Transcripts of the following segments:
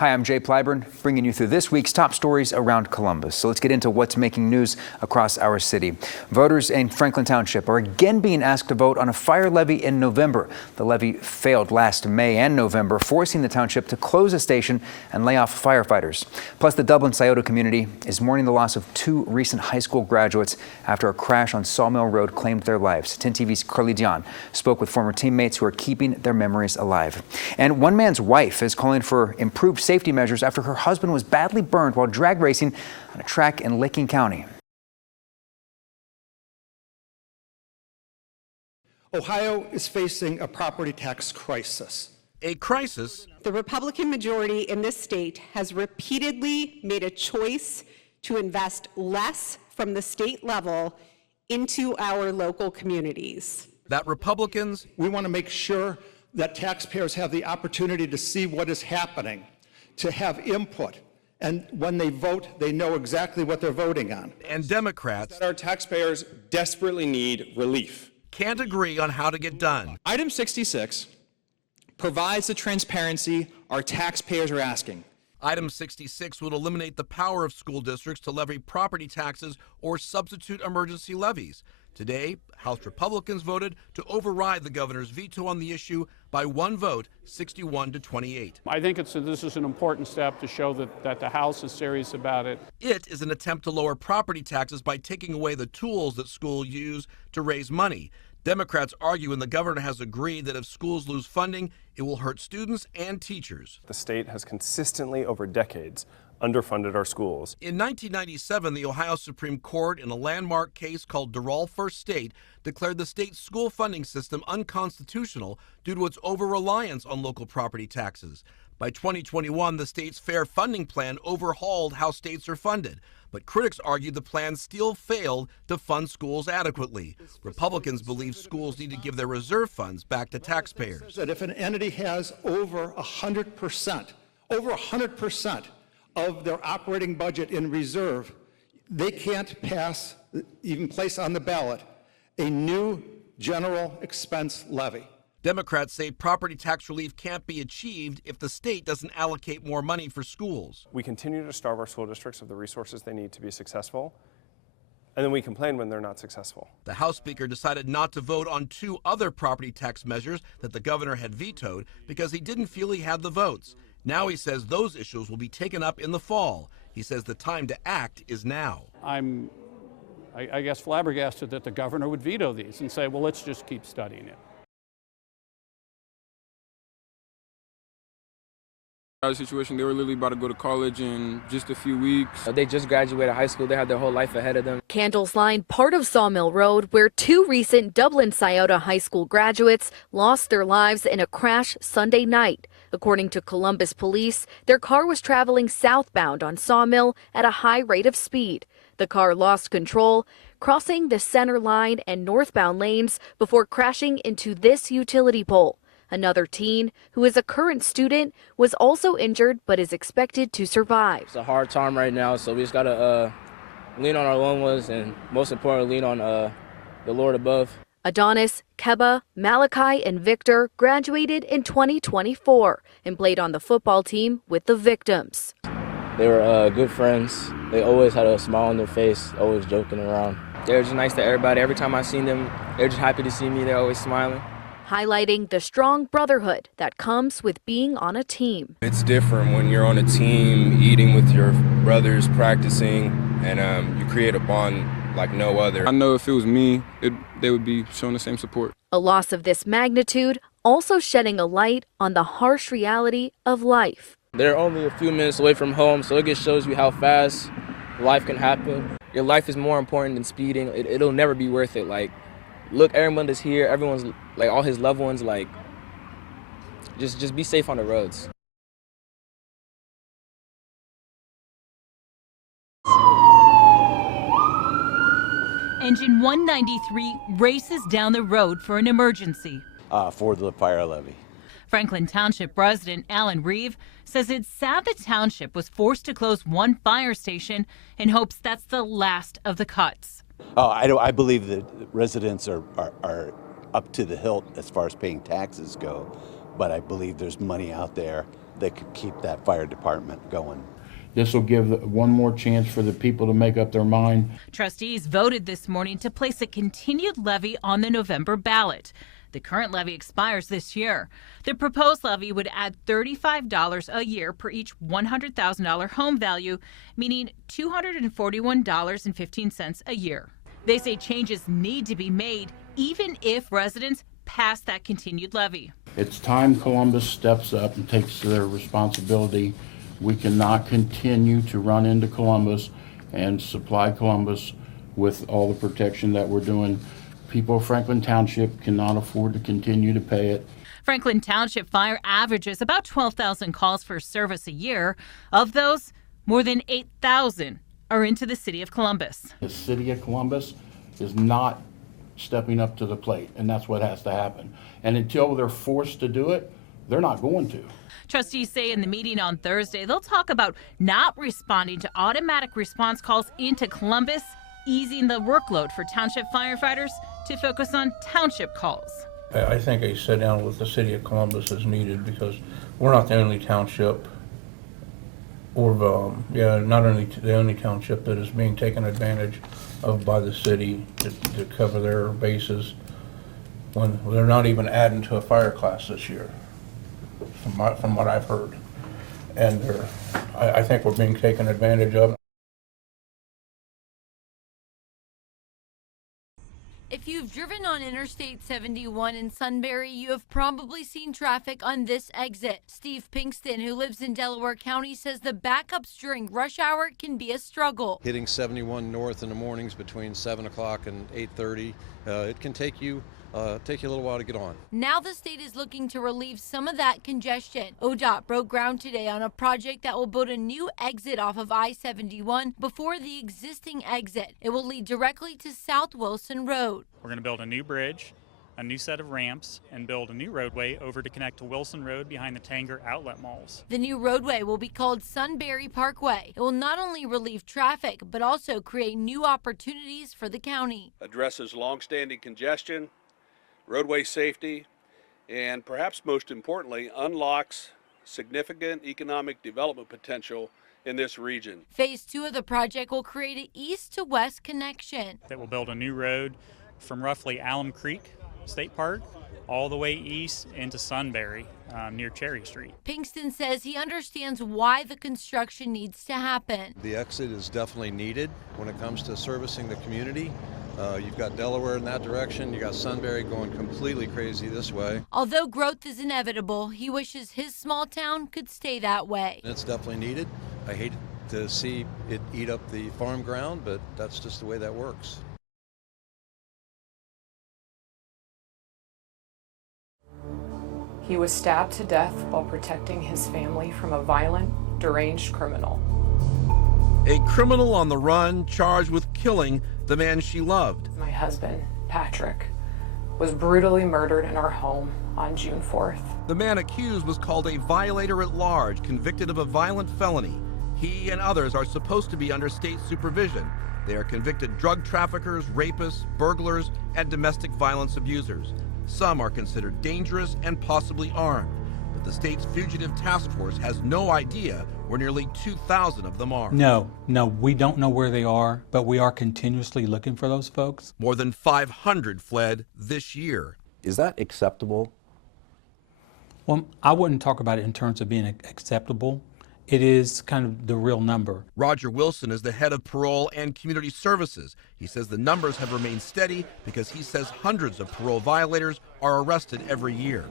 Hi, I'm Jay Plyburn, bringing you through this week's top stories around Columbus. So let's get into what's making news across our city. Voters in Franklin Township are again being asked to vote on a fire levy in November. The levy failed last May and November, forcing the township to close a station and lay off firefighters. Plus, the Dublin Sciota community is mourning the loss of two recent high school graduates after a crash on Sawmill Road claimed their lives. 10 TV's Carly Dion spoke with former teammates who are keeping their memories alive. And one man's wife is calling for improved safety measures after her husband was badly burned while drag racing on a track in Licking County. Ohio is facing a property tax crisis. A crisis. The Republican majority in this state has repeatedly made a choice to invest less from the state level into our local communities. That Republicans. We want to make sure that taxpayers have the opportunity to see what is happening, to have input, and when they vote, they know exactly what they're voting on. And Democrats. That our taxpayers desperately need relief. Can't agree on how to get done. Item 66 provides the transparency our taxpayers are asking. Item 66 would eliminate the power of school districts to levy property taxes or substitute emergency levies. Today, House Republicans voted to override the governor's veto on the issue by one vote, 61-28. I think this is an important step to show that the House is serious about it. It is an attempt to lower property taxes by taking away the tools that schools use to raise money. Democrats argue, and the governor has agreed, that if schools lose funding, it will hurt students and teachers. The state has consistently, over decades, underfunded our schools. In 1997, the Ohio Supreme Court, in a landmark case called Durrell First State, declared the state's school funding system unconstitutional due to its over-reliance on local property taxes. By 2021, the state's fair funding plan overhauled how states are funded. But critics argue the plan still failed to fund schools adequately. Republicans believe schools need to give their reserve funds back to taxpayers. That if an entity has over 100% of their operating budget in reserve, they can't even place on the ballot a new general expense levy. Democrats say property tax relief can't be achieved if the state doesn't allocate more money for schools. We continue to starve our school districts of the resources they need to be successful, and then we complain when they're not successful. The House Speaker decided not to vote on two other property tax measures that the governor had vetoed because he didn't feel he had the votes. Now he says those issues will be taken up in the fall. He says the time to act is now. I guess, flabbergasted that the governor would veto these and say, well, let's just keep studying it. Our situation, they were literally about to go to college in just a few weeks. They just graduated high school. They had their whole life ahead of them. Candles line part of Sawmill Road, where two recent Dublin Sciota high school graduates lost their lives in a crash Sunday night. According to Columbus police, their car was traveling southbound on Sawmill at a high rate of speed. The car lost control, crossing the center line and northbound lanes before crashing into this utility pole. Another teen, who is a current student, was also injured but is expected to survive. It's a hard time right now, so we just got to lean on our loved ones and, most importantly, lean on the Lord above. Adonis, Keba, Malachi, and Victor graduated in 2024 and played on the football team with the victims. They were good friends. They always had a smile on their face, always joking around. They were just nice to everybody. Every time I seen them, they were just happy to see me. They're always smiling. Highlighting the strong brotherhood that comes with being on a team. It's different when you're on a team, eating with your brothers, practicing, and you create a bond like no other. I know if it was me, they would be showing the same support. A loss of this magnitude also shedding a light on the harsh reality of life. They're only a few minutes away from home, so it just shows you how fast life can happen. Your life is more important than speeding. It'll never be worth it. Like, look, everyone is here. Everyone's, like, all his loved ones, like, just be safe on the roads. Engine 193 races down the road for an emergency. For the fire levy. Franklin Township resident Alan Reeve says it's sad the township was forced to close one fire station in hopes that's the last of the cuts. I believe that residents are up to the hilt as far as paying taxes go, but I believe there's money out there they could keep that fire department going. This will give one more chance for the people to make up their mind. Trustees voted this morning to place a continued levy on the November ballot. The current levy expires this year. The proposed levy would add $35 a year per each $100,000 home value, meaning $241.15 a year. They say changes need to be made even if residents pass that continued levy. It's time Columbus steps up and takes their responsibility. We cannot continue to run into Columbus and supply Columbus with all the protection that we're doing. People of Franklin Township cannot afford to continue to pay it. Franklin Township Fire averages about 12,000 calls for service a year. Of those, more than 8,000 are into the city of Columbus. The city of Columbus is not stepping up to the plate, and that's what has to happen. And until they're forced to do it, they're not going to. Trustees say in the meeting on Thursday, they'll talk about not responding to automatic response calls into Columbus, easing the workload for township firefighters to focus on township calls. I think a sit down with the city of Columbus is needed because we're not the only township, or not only the only township that is being taken advantage of by the city to cover their bases when they're not even adding to a fire class this year, from what I've heard. And I think we're being taken advantage of. If you've driven on Interstate 71 in Sunberry, you have probably seen traffic on this exit. Steve Pinkston, who lives in Delaware County, says the backups during rush hour can be a struggle. Hitting 71 north in the mornings between 7 o'clock and 8:30, it can take you a little while to get on. Now the state is looking to relieve some of that congestion. ODOT broke ground today on a project that will build a new exit off of I-71 before the existing exit. It will lead directly to South Wilson Road. We're going to build a new bridge, a new set of ramps, and build a new roadway over to connect to Wilson Road behind the Tanger outlet malls. The new roadway will be called Sunberry Parkway. It will not only relieve traffic, but also create new opportunities for the county. Addresses long-standing congestion, roadway safety, and perhaps most importantly, unlocks significant economic development potential in this region. Phase 2 of the project will create an east to west connection. That will build a new road from roughly Alum Creek State Park all the way east into Sunberry near Cherry Street. Pinkston says he understands why the construction needs to happen. The exit is definitely needed when it comes to servicing the community. You've got Delaware in that direction. You got Sunberry going completely crazy this way. Although growth is inevitable, he wishes his small town could stay that way. It's definitely needed. I hate to see it eat up the farm ground, but that's just the way that works. He was stabbed to death while protecting his family from a violent, deranged criminal. A criminal on the run charged with killing the man she loved. My husband, Patrick, was brutally murdered in our home on June 4th. The man accused was called a violator at large, convicted of a violent felony. He and others are supposed to be under state supervision. They are convicted drug traffickers, rapists, burglars, and domestic violence abusers. Some are considered dangerous and possibly armed, but the state's fugitive task force has no idea where nearly 2,000 of them are. No, we don't know where they are, but we are continuously looking for those folks. More than 500 fled this year. Is that acceptable? Well, I wouldn't talk about it in terms of being acceptable. It is kind of the real number. Roger Wilson is the head of parole and community services. He says the numbers have remained steady because he says hundreds of parole violators are arrested every year.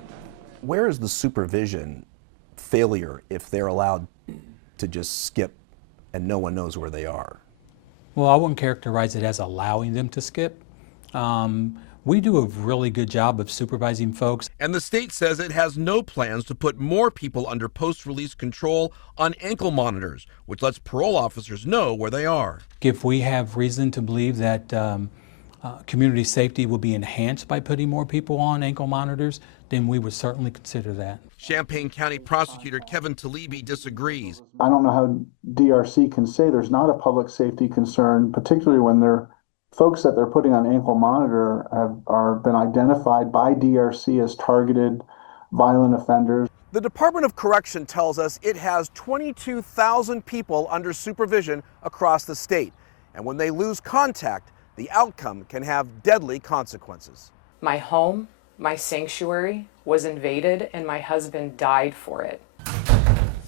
Where is the supervision failure if they're allowed to just skip and no one knows where they are? Well, I wouldn't characterize it as allowing them to skip. We do a really good job of supervising folks. And the state says it has no plans to put more people under post-release control on ankle monitors, which lets parole officers know where they are. If we have reason to believe that community safety will be enhanced by putting more people on ankle monitors, then we would certainly consider that. Champaign County Prosecutor Kevin Talibi disagrees. I don't know how DRC can say there's not a public safety concern, particularly when they're folks that they're putting on ankle monitor have been identified by DRC as targeted violent offenders. The Department of Correction tells us it has 22,000 people under supervision across the state. And when they lose contact, the outcome can have deadly consequences. My home, my sanctuary, was invaded and my husband died for it.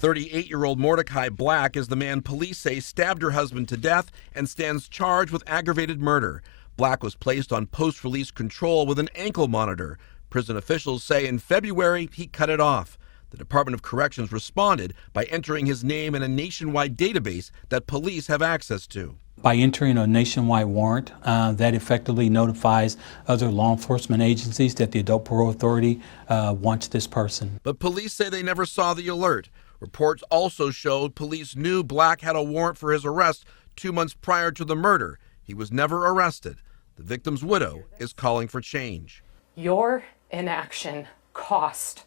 38-year-old Mordecai Black is the man police say stabbed her husband to death and stands charged with aggravated murder. Black was placed on post-release control with an ankle monitor. Prison officials say in February he cut it off. The Department of Corrections responded by entering his name in a nationwide database that police have access to. By entering a nationwide warrant, that effectively notifies other law enforcement agencies that the Adult Parole Authority wants this person. But police say they never saw the alert. Reports also showed police knew Black had a warrant for his arrest 2 months prior to the murder. He was never arrested. The victim's widow is calling for change. Your inaction cost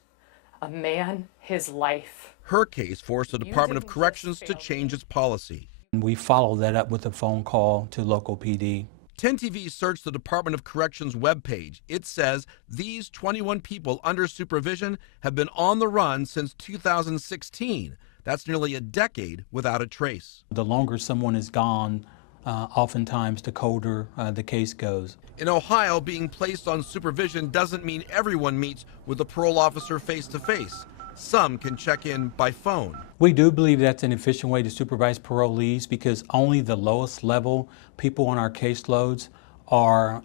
a man his life. Her case forced the Department of Corrections to change its policy. We followed that up with a phone call to local PD. 10 TV searched the Department of Corrections webpage. It says these 21 people under supervision have been on the run since 2016. That's nearly a decade without a trace. The longer someone is gone, oftentimes the colder the case goes. In Ohio, being placed on supervision doesn't mean everyone meets with the parole officer face-to-face. Some can check in by phone. We do believe that's an efficient way to supervise parolees because only the lowest level people on our caseloads are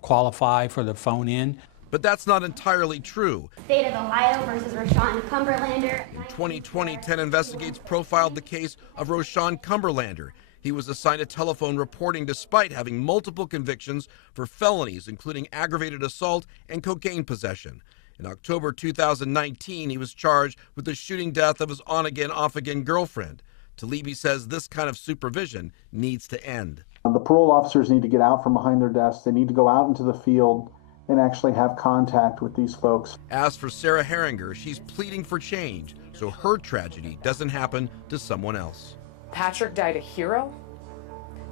qualified for the phone in. But that's not entirely true. State of Ohio versus Roshan Cumberlander. In 2020, 10 Investigates profiled the case of Roshan Cumberlander. He was assigned a telephone reporting despite having multiple convictions for felonies, including aggravated assault and cocaine possession. In October 2019, he was charged with the shooting death of his on-again, off-again girlfriend. Talibi says this kind of supervision needs to end. The parole officers need to get out from behind their desks. They need to go out into the field and actually have contact with these folks. As for Sarah Herringer, she's pleading for change so her tragedy doesn't happen to someone else. Patrick died a hero.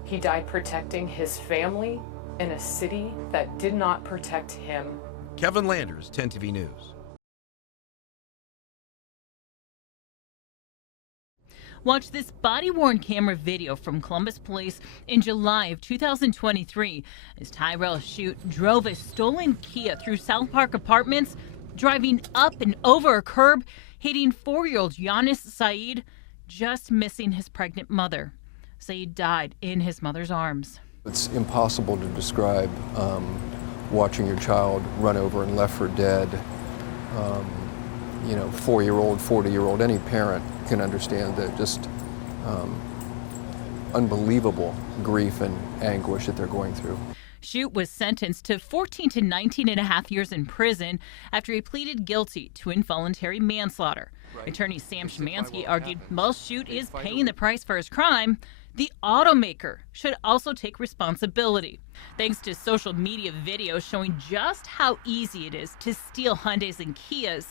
He died protecting his family in a city that did not protect him. Kevin Landers, 10 TV News. Watch this body-worn camera video from Columbus Police in July of 2023 as Tyrell Shute drove a stolen Kia through South Park Apartments, driving up and over a curb, hitting 4-year-old Giannis Saeed, just missing his pregnant mother. Saeed died in his mother's arms. It's impossible to describe watching your child run over and left for dead. 4-year-old, 40-year-old, any parent can understand that just unbelievable grief and anguish that they're going through. Shute was sentenced to 14 to 19 and a half years in prison after he pleaded guilty to involuntary manslaughter. Right. Attorney Sam Szymanski argued while Shute is paying the price for his crime, the automaker should also take responsibility. Thanks to social media videos showing just how easy it is to steal Hyundais and Kias,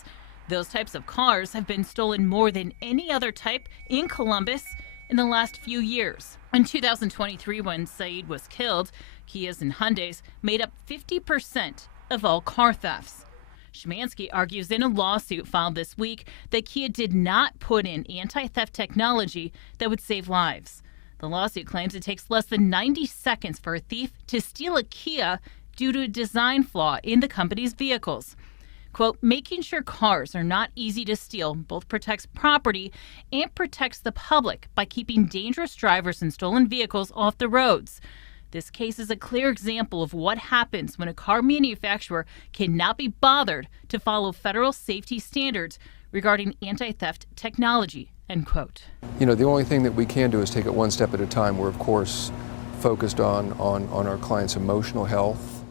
those types of cars have been stolen more than any other type in Columbus in the last few years. In 2023, when Saeed was killed, Kias and Hyundais made up 50% of all car thefts. Szymanski argues in a lawsuit filed this week that Kia did not put in anti-theft technology that would save lives. The lawsuit claims it takes less than 90 seconds for a thief to steal a Kia due to a design flaw in the company's vehicles. Quote, making sure cars are not easy to steal both protects property and protects the public by keeping dangerous drivers and stolen vehicles off the roads. This case is a clear example of what happens when a car manufacturer cannot be bothered to follow federal safety standards regarding anti-theft technology, end quote. The only thing that we can do is take it one step at a time. We're, of course, focused on our clients' emotional health.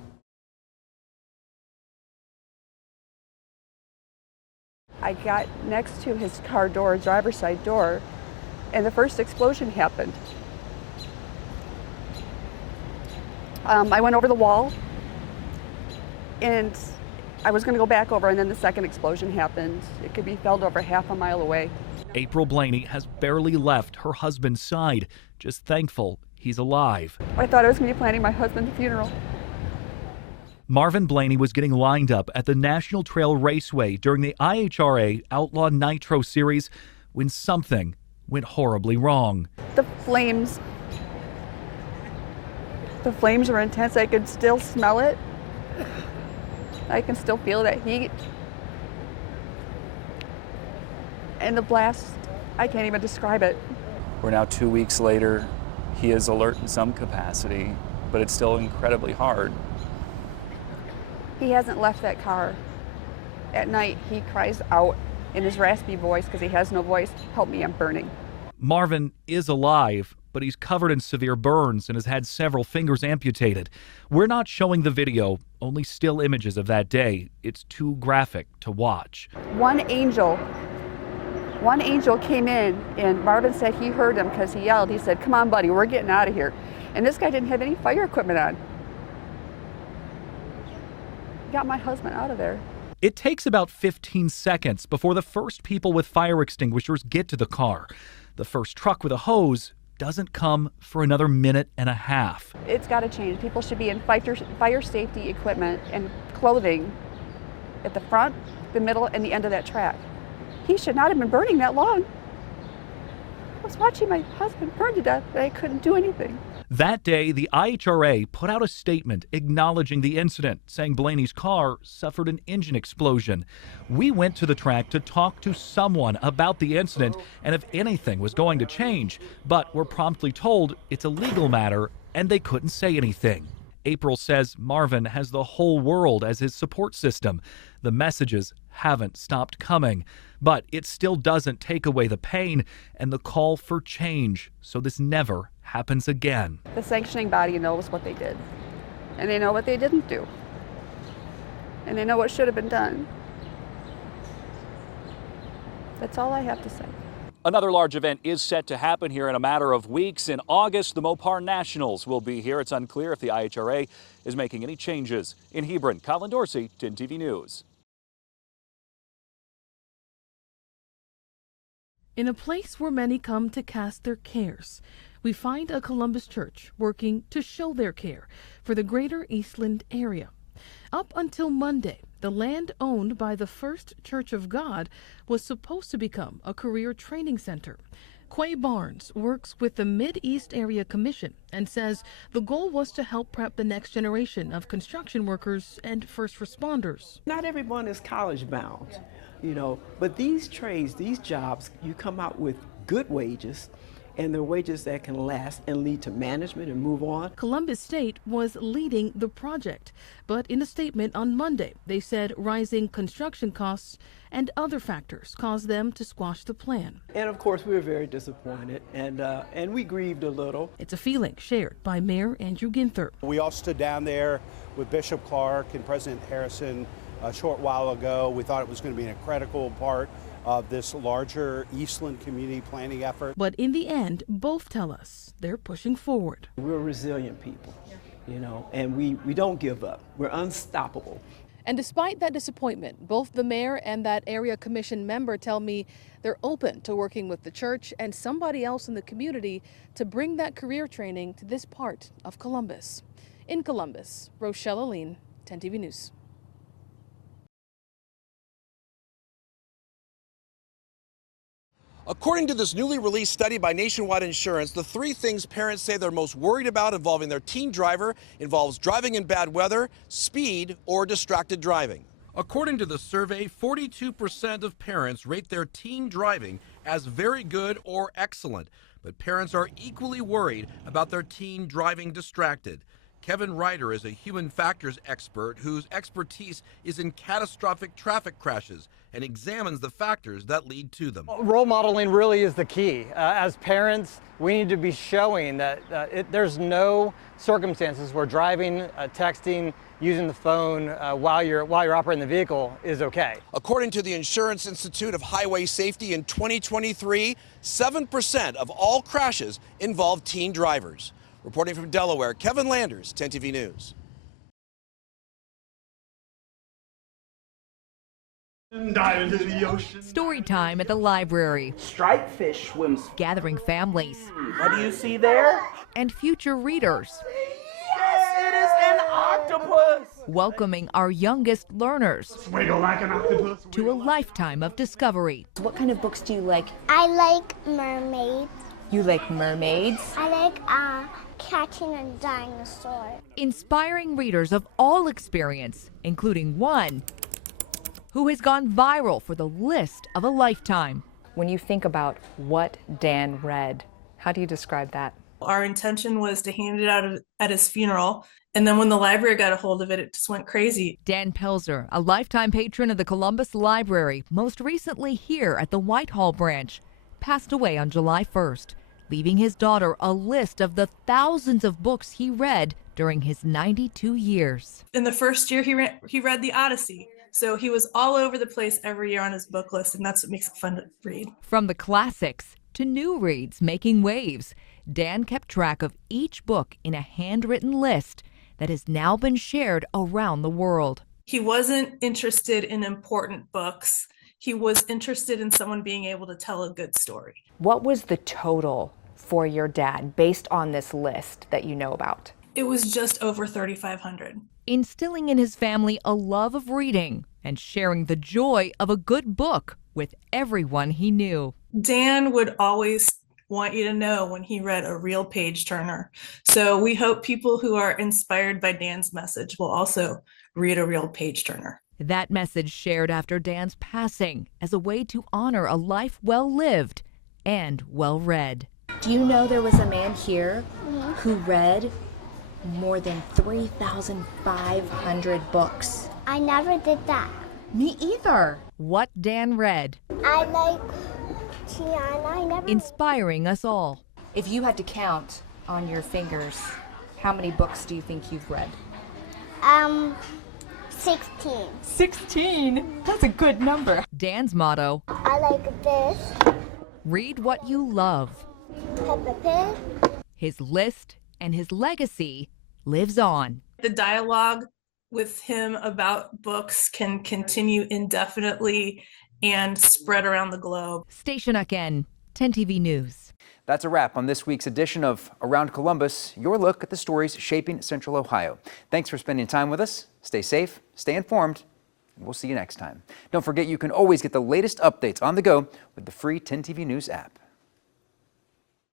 I got next to his car door, driver's side door, and the first explosion happened. I went over the wall, and I was going to go back over, and then the second explosion happened. It could be felt over half a mile away. April Blaney has barely left her husband's side, just thankful he's alive. I thought I was going to be planning my husband's funeral. Marvin Blaney was getting lined up at the National Trail Raceway during the IHRA Outlaw Nitro Series when something went horribly wrong. The flames were intense. I could still smell it. I can still feel that heat. And the blast, I can't even describe it. We're now 2 weeks later. He is alert in some capacity, but it's still incredibly hard. He hasn't left that car. At night, he cries out in his raspy voice because he has no voice, "Help me, I'm burning." Marvin is alive, but he's covered in severe burns and has had several fingers amputated. We're not showing the video, only still images of that day. It's too graphic to watch. One angel came in, and Marvin said he heard him because he yelled. He said, "Come on, buddy, we're getting out of here." And this guy didn't have any fire equipment on. Got my husband out of there. It takes about 15 seconds before the first people with fire extinguishers get to the car. The first truck with a hose doesn't come for another minute and a half. It's got to change. People should be in fire safety equipment and clothing at the front, the middle, and the end of that track. He should not have been burning that long. I was watching my husband burn to death, and I couldn't do anything. That day, the IHRA put out a statement acknowledging the incident, saying Blaney's car suffered an engine explosion. We went to the track to talk to someone about the incident and if anything was going to change, but were promptly told it's a legal matter and they couldn't say anything. April says Marvin has the whole world as his support system. The messages haven't stopped coming, but it still doesn't take away the pain and the call for change, so this never happens again. The sanctioning body knows what they did, and they know what they didn't do, and they know what should have been done. That's all I have to say. Another large event is set to happen here in a matter of weeks. In August, the Mopar Nationals will be here. It's unclear if the IHRA is making any changes. In Hebron, Colin Dorsey, 10 TV News. In a place where many come to cast their cares, we find a Columbus church working to show their care for the greater Eastland area. Up until Monday, the land owned by the First Church of God was supposed to become a career training center. Quay Barnes works with the Mid-East Area Commission and says the goal was to help prep the next generation of construction workers and first responders. Not everyone is college bound, but these trades, these jobs, you come out with good wages, and they're wages that can last and lead to management and move on. Columbus State was leading the project, but in a statement on Monday, they said rising construction costs and other factors caused them to squash the plan. And of course, we were very disappointed, and we grieved a little. It's a feeling shared by Mayor Andrew Ginther. We all stood down there with Bishop Clark and President Harrison a short while ago. We thought it was going to be an critical part of this larger Eastland community planning effort. But in the end, both tell us they're pushing forward. We're resilient people, and we don't give up. We're unstoppable. And despite that disappointment, both the mayor and that area commission member tell me they're open to working with the church and somebody else in the community to bring that career training to this part of Columbus. In Columbus, Rochelle Aline, 10 TV News. According to this newly released study by Nationwide Insurance, the three things parents say they're most worried about involving their teen driver involves driving in bad weather, speed, or distracted driving. According to the survey, 42% of parents rate their teen driving as very good or excellent, but parents are equally worried about their teen driving distracted. Kevin Ryder is a human factors expert whose expertise is in catastrophic traffic crashes and examines the factors that lead to them. Role modeling really is the key. As parents, we need to be showing that there's no circumstances where driving, texting, using the phone while you're operating the vehicle is okay. According to the Insurance Institute of Highway Safety in 2023, 7% of all crashes involve teen drivers. Reporting from Delaware, Kevin Landers, 10 TV News. Dive into the ocean. Story time at the library. Striped fish swims. Gathering families. What do you see there? And future readers. Yes, it is an octopus! welcoming our youngest learners Wiggle like an octopus. to a lifetime of discovery. What kind of books do you like? I like mermaids. You like mermaids? I like catching a dinosaur. Inspiring readers of all experience, including one who has gone viral for the list of a lifetime. When you think about what Dan read, how do you describe that? Our intention was to hand it out at his funeral, and then when the library got a hold of it, it just went crazy. Dan Pelzer, a lifetime patron of the Columbus Library, most recently here at the Whitehall branch, passed away on July 1st, leaving his daughter a list of the thousands of books he read during his 92 years. In the first year, he read the Odyssey, so he was all over the place every year on his book list, and that's what makes it fun to read. From the classics to new reads making waves, Dan kept track of each book in a handwritten list that has now been shared around the world. He wasn't interested in important books. He was interested in someone being able to tell a good story. What was the total for your dad based on this list that you know about? It was just over 3,500. Instilling in his family a love of reading and sharing the joy of a good book with everyone he knew. Dan would always want you to know when he read a real page turner. So we hope people who are inspired by Dan's message will also read a real page turner. That message shared after Dan's passing as a way to honor a life well lived and well read. Do you know there was a man here who read more than 3,500 books? I never did that. Me either. What Dan read. I like Tiana. I never. Inspiring us all. If you had to count on your fingers, how many books do you think you've read? 16. 16? That's a good number. Dan's motto. I like this. Read what you love. Peppa Pig. His list and his legacy lives on. The dialogue with him about books can continue indefinitely and spread around the globe. Station again, 10 TV News. That's a wrap on this week's edition of Around Columbus, your look at the stories shaping Central Ohio. Thanks for spending time with us. Stay safe, stay informed, and we'll see you next time. Don't forget you can always get the latest updates on the go with the free 10 TV News app.